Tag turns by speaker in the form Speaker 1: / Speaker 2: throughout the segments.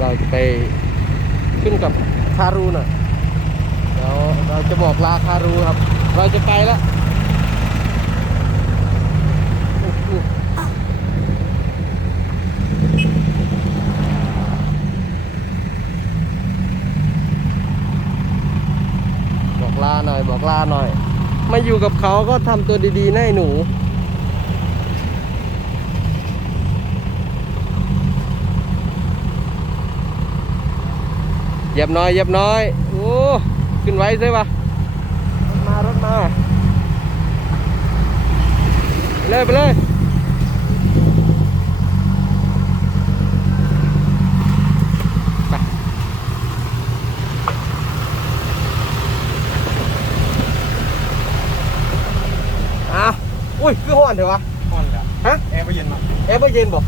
Speaker 1: เราจะไปขึ้นกับคารูน่ะเดี๋ยวเราจะบอกลาคารูครับ เราจะไปแล้วบอกลาหน่อย บอกลาหน่อย มาอยู่กับเขาก็ทำตัวดีๆนะไอ้หนู เหยียบน้อยเหยียบน้อย โอ้ ขึ้นไว้ใช่ปะรถมารถมาไปเลยไปเลยไปอ้าวอุ้ย คือห้อนเถอะวะ
Speaker 2: ห้อนละ
Speaker 1: ฮะ
Speaker 2: แอร์ก็เย็นมาก
Speaker 1: แอร์เย็นบอก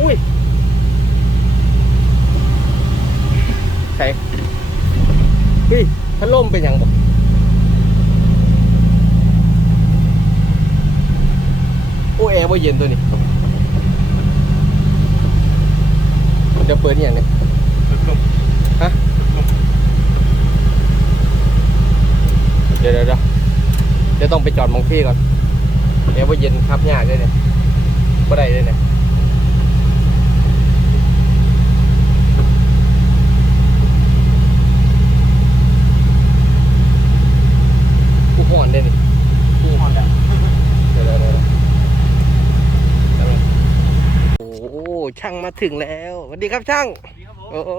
Speaker 1: อุ้ย ใส่เฮ้ยพัดลมเป็นหยังบอกโอ้แอร์บ่าเย็นตัวนี้เดี๋ยวเปิดอย่างนี้ฮะเดี๋ยวเดี๋ยวเดี๋ยวต้องไปจอดมองพี่ก่อนแอร์บ่าเย็นครับยากเลยเนี่ยบ่ได้เลยเนี่ย กูห่อนเด้นี่
Speaker 2: กูห้อนละ
Speaker 1: เดี๋ยวเดี๋ยวเดี๋ยวเดี๋ยวโอ้โหช่างมา ถึงแล้วสวัสดีครับช่าง
Speaker 2: ดีครับผม
Speaker 1: โอ้โห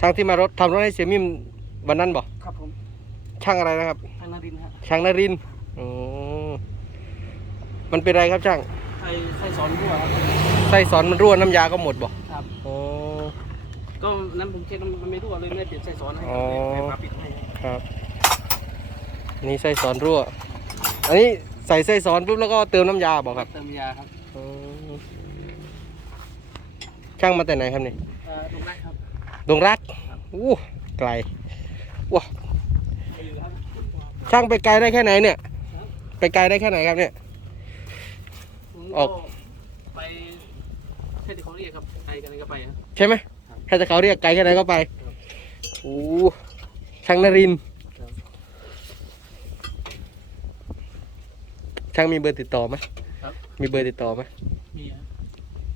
Speaker 1: ช่างที่มารถทำรถให้เสียมิมวันนั้นบอก
Speaker 2: ครับผม
Speaker 1: ช่างอะไรนะครับ
Speaker 2: ทางนารินฮะ
Speaker 1: ช่างนรินทร์อ๋อมันเป็นอะไรครับช่าง
Speaker 2: ใครใครสอนรั่วครับ
Speaker 1: ไส้สอนมันรั่วน้ำยาก็หมดบอก
Speaker 2: ครับ
Speaker 1: อ๋อ
Speaker 2: ก็นั้นผมเช็คแล้วมันไม่รั่วเลยไม่ได้เปลี่ยนใส่สอนให้
Speaker 1: อ๋อ
Speaker 2: ให้มาปิดให้
Speaker 1: ครับ นี่ไส้สอนรั่ว อันนี้ ใส่ไส้สอนปุ๊บแล้วก็เติมน้ำยาบอกครับ
Speaker 2: เติมยาครับ
Speaker 1: อ๋อช่างมาแต่ไหนครับนี่
Speaker 2: เอ่อลงได้ครับ
Speaker 1: ดงรักอู้ไกลว้า
Speaker 2: ไปอยู่ครับ
Speaker 1: ช่างไปไกลได้แค่ไหนเนี่ย ไปไกลได้แค่ไหนครับเนี่ย
Speaker 2: ผม
Speaker 1: ออก
Speaker 2: ไปแค่ที่เขาเรียกครับไปกันก็ไปครับ
Speaker 1: ใช่ไหม
Speaker 2: ครับ
Speaker 1: ถ้าจะเขาเรียกไกลแค่ไหนก็ไป
Speaker 2: ครับ
Speaker 1: อู้ช่างนรินทร์
Speaker 2: ครับ
Speaker 1: ช่างมีเบอร์ติดต่อไหม
Speaker 2: ครับ
Speaker 1: มีเบอร์ติดต่อไหม
Speaker 2: มีครับ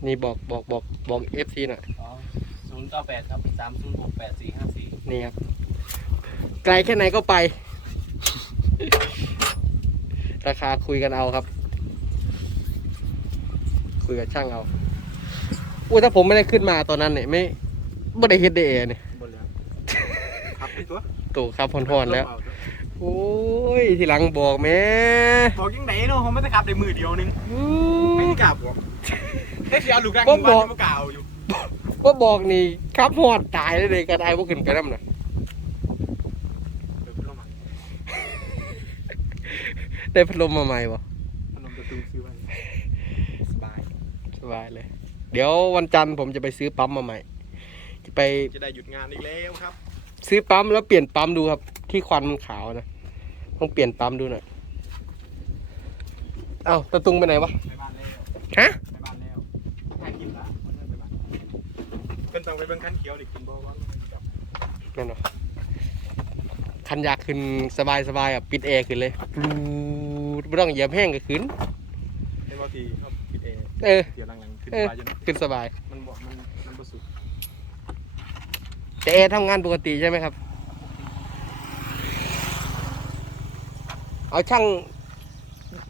Speaker 1: นี่บอกบอกบอกบอกเอฟซีหน่อย
Speaker 2: อ๋อศูนย์เก้าแปดครับสามศูนย์หกแปดสี่ห้าสี่
Speaker 1: นี่ครับ ไกลแค่ไหนก็ไป ราคาคุยกันเอาครับ คุยกับช่างเอาอู้ถ้าผมไม่ได้ขึ้นมาตอนนั้นเนี่ยไม่ไม่ได้เฮ็ดได้เอเนี่ย
Speaker 2: บนแล้วครับไปตัว
Speaker 1: ตู่ครับพอนๆแล้ว โอ้ยทีหลังบอกแม่
Speaker 2: บอกยังไหนเนาะเขาไม่ได้ขับในมือเดียวนึง
Speaker 1: อื
Speaker 2: ไม่
Speaker 1: ม
Speaker 2: ได้กลับหรอกได้เสียลูกรัก
Speaker 1: บ่
Speaker 2: ที่
Speaker 1: บ
Speaker 2: บ้า
Speaker 1: อก
Speaker 2: นที่มากล่าวอยู่
Speaker 1: ว่าบอกนี่ครับหอดตายเลยเลยกระไดว่าขึ้นไปน้ำน่ะ
Speaker 2: เดี๋ยวเรามา
Speaker 1: ได้พัดลมมาใหม่บ่
Speaker 2: พนมประตูซื้อไว้สบาย
Speaker 1: สบายเลย เดี๋ยววันจันทร์ผมจะไปซื้อปั๊มมาใหม่ จะไป
Speaker 2: จะได้หยุดงานอีกแล้วครับ
Speaker 1: ซื้อปั๊มแล้วเปลี่ยนปั๊มดูครับ ที่ควันมันขาวนะต้องเปลี่ยนปั๊มดูหน่อยเอ้าตะตุงไปไหนวะ
Speaker 2: ไปบ้านแล้ว
Speaker 1: ฮะ
Speaker 2: ไปบ้านแล้วถ่ายคลิปละมันเดินไปบ้านเป็นต้องไปเบิ่งคันเขียวดิกินบ่ว่ามันกับ
Speaker 1: นั่นวะคันอยากขึ้นสบายสบายๆอะปิดแอร์ขึ้นเลยปลูดไม่ต้องเหยียบแห้งก็ขึ้น
Speaker 2: เป็นบางทีเขาคิดเอง
Speaker 1: เออ
Speaker 2: เดี๋ยวหลังๆขึ้น
Speaker 1: เออ
Speaker 2: ไปจน
Speaker 1: ขึ้นสบาย
Speaker 2: มันบอกมันมันประสุด
Speaker 1: แต่แอร์ทำงานปกติใช่ไหมครับ เอาช่าง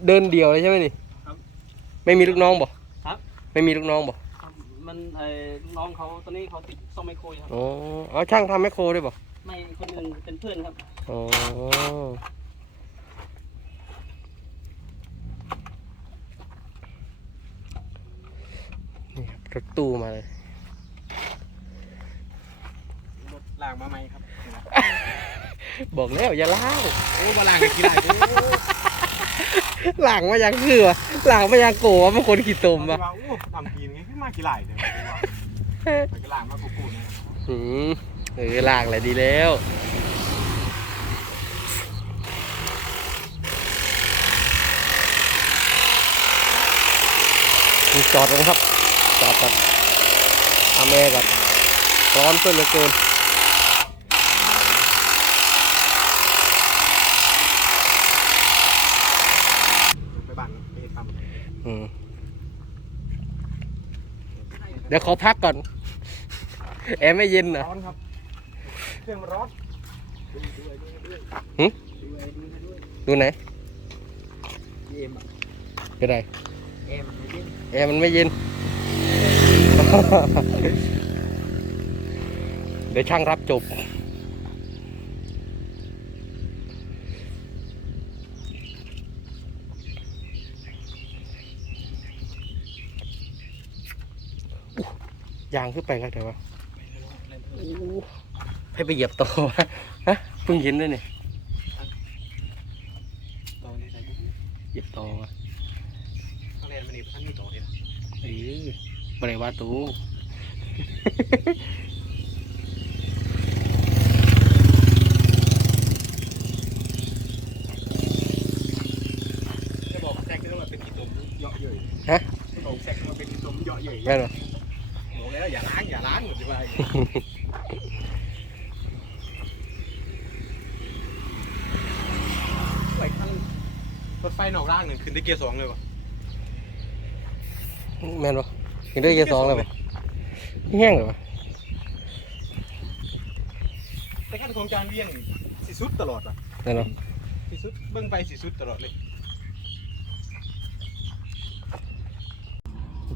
Speaker 1: เดินเดี่ยวเลยใช่ไหมนี่
Speaker 2: ครับ
Speaker 1: ไม่มีลูกน้องบ่
Speaker 2: ครับ
Speaker 1: ไม่มีลูกน้องบ่
Speaker 2: ครับมันไอ้น้องเขาตอนนี้เขาติดซ่อมไมโครอยู่ครับ
Speaker 1: อ๋อเอาช่างทำแมคโครด้วยบ่
Speaker 2: ไม่คนอื่นเป็นเพื่อนครับ
Speaker 1: อ๋อนี่ครับรถตู้มาเลย
Speaker 2: รถล่างมาไหมครับ
Speaker 1: บอกแล้วอย่าล้าง
Speaker 2: โอ้มาล่างกันกี่ไรเด้อ
Speaker 1: ล้างมายังคือวะล้างมายังโกวะมันคนขี้ตม
Speaker 2: ว่า
Speaker 1: ปะ
Speaker 2: โอ้ดำกินไงขึ้นมากี่ไรเด้อไปกี่ล่างมากูกูเนี่ย
Speaker 1: อืมเออล้างแหละดีแล้วจอดกันครับ จอดกันทำแอร์ก่อนร้อนเกินเหลือเกิน
Speaker 2: ไปบ้านไปเฮ็ดทำ
Speaker 1: อืม เดี๋ยวขอพักก่อน แอร์ไม่เย็นเหรอ
Speaker 2: ร้อนครับ เครื่องมันร้อน
Speaker 1: หึดูไหน
Speaker 2: เอ็มอะ
Speaker 1: เป็นไร
Speaker 2: เอ็มไม่ดิ้น
Speaker 1: แอร์มันไม่เย็น เดี๋ยวช่างรับจบ ยางขึ้นไปครับแต่ว่าอู้ให้ไปเหยียบต่อวะฮะเพิ่งเห็นด้วยเนี่ย
Speaker 2: ตอนนี้ใส่บุ้ง
Speaker 1: เหยียบต่อวะ
Speaker 2: ข้างในมันนี่ท่านมีต่อเนี่ย
Speaker 1: เอ้ยบริวาตู
Speaker 2: จะบอกว่าแซกขึ้นมาเป็นกี่ตุ่มเยาะเย่ย
Speaker 1: ฮะ
Speaker 2: จะบอกแซกขึ้นมาเป็นกี่ตุ่มเยาะเย่ย
Speaker 1: แม่นบ่
Speaker 2: บอก แล้วอย่าล้างอย่าล้างหมดจะไปไหวข้างรถไฟนอกร่างหนึ่งขึ้นได้เกียร์สองเลยวะ
Speaker 1: แม่นบ่เห็นด้วยเกียร์สองเลยบ่แห้งเลยวะ
Speaker 2: แต่ขั้นของจานเวียงนี่สิสุดตลอดว่ะ
Speaker 1: แม่นบ่
Speaker 2: สิสุดเบิ่งไปสิสุดตลอดเลย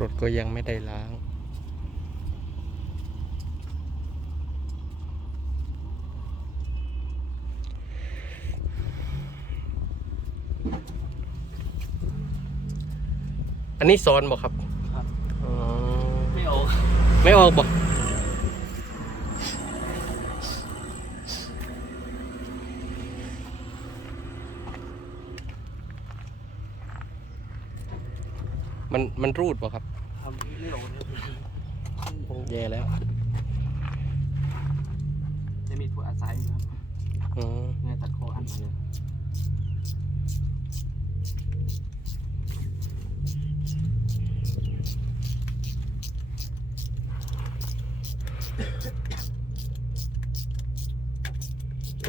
Speaker 1: รถก็ยังไม่ได้ล้าง อันนี้ซ้อนบ่ครับ
Speaker 2: ครับ
Speaker 1: อ๋อ
Speaker 2: ไม่ออก
Speaker 1: ไม่ออกบ่มันมันรูดบ่ครับ
Speaker 2: ทำไม่ออกเนี่ย
Speaker 1: แย่แล้ว
Speaker 2: จะมีผู้อาศัยอยู่ครับ
Speaker 1: อืม
Speaker 2: เงินตัดคออันเดียว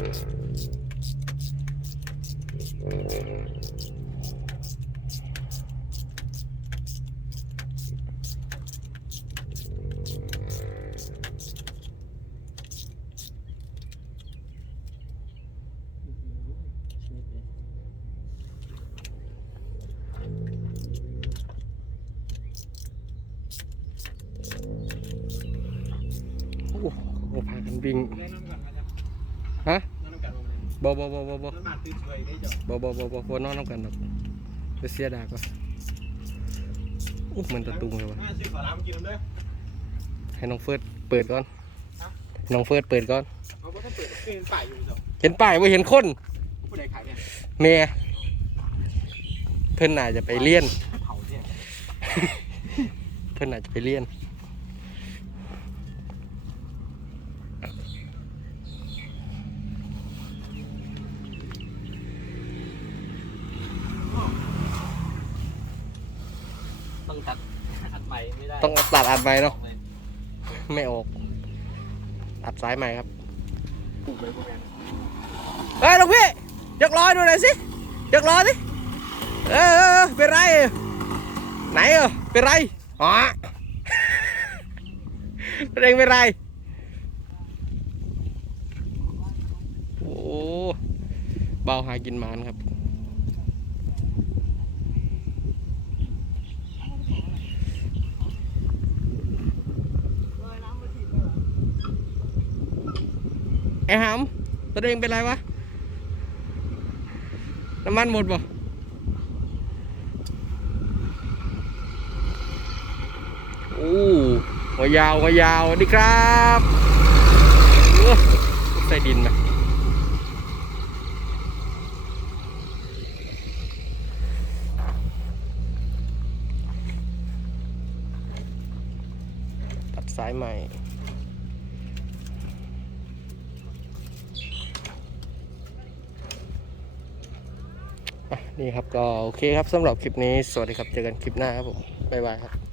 Speaker 1: โอ้โหพากันวิ่ง
Speaker 2: เล่น
Speaker 1: ฮะ
Speaker 2: น้ำกันมาเลย
Speaker 1: บ่บ่บ่บ่บ่
Speaker 2: น้ำมันตื้อช่วยได้จ้ะ
Speaker 1: บ่บ่บ่บ่บ่นอนน้ำกันดอกไปเสียดากว่ะอู้มันตะตุงเลยวะ
Speaker 2: มาซื้อฝาล้างกินเลย
Speaker 1: ให้น้องเฟิร์สเปิดก่อนให้น้องเฟิร์สเปิดก่อน
Speaker 2: เขาก็ต้องเปิดเป็นป่ายอยู่จ้ะ
Speaker 1: เห็นป้ายว่าเห็นคน
Speaker 2: ผู้ใดขายเนี่ย
Speaker 1: เมียเพิ่นน่าจะไปเลี้ยน
Speaker 2: เผาเนี่ย
Speaker 1: เพิ่นน่าจะไปเลี้ยน
Speaker 2: ต้องตัด อัดใหม่ไม่ได้
Speaker 1: ต้องตัดอัดใหม่เนาะไม่ออก อัดสายใหม่ครับ
Speaker 2: ปลูกเลยพวกนี้
Speaker 1: เฮ้ยลูกพี่ยกล้อดูหน่อยสิยกล้อสิเออเป็นไรไหนเออเป็นไรอ๋อเร่งเป็นไรโอ้เบาหากินมานครับ ไอ้หำตัวเองเป็นไรวะ น้ำมันหมดป่โอ้หัวยาวหัวยาวดีครับใส่ดินไหมตัดสายใหม่ นี่ครับก็โอเคครับสำหรับคลิปนี้สวัสดีครับเจอกันคลิปหน้าครับผมบ๊ายบายครับ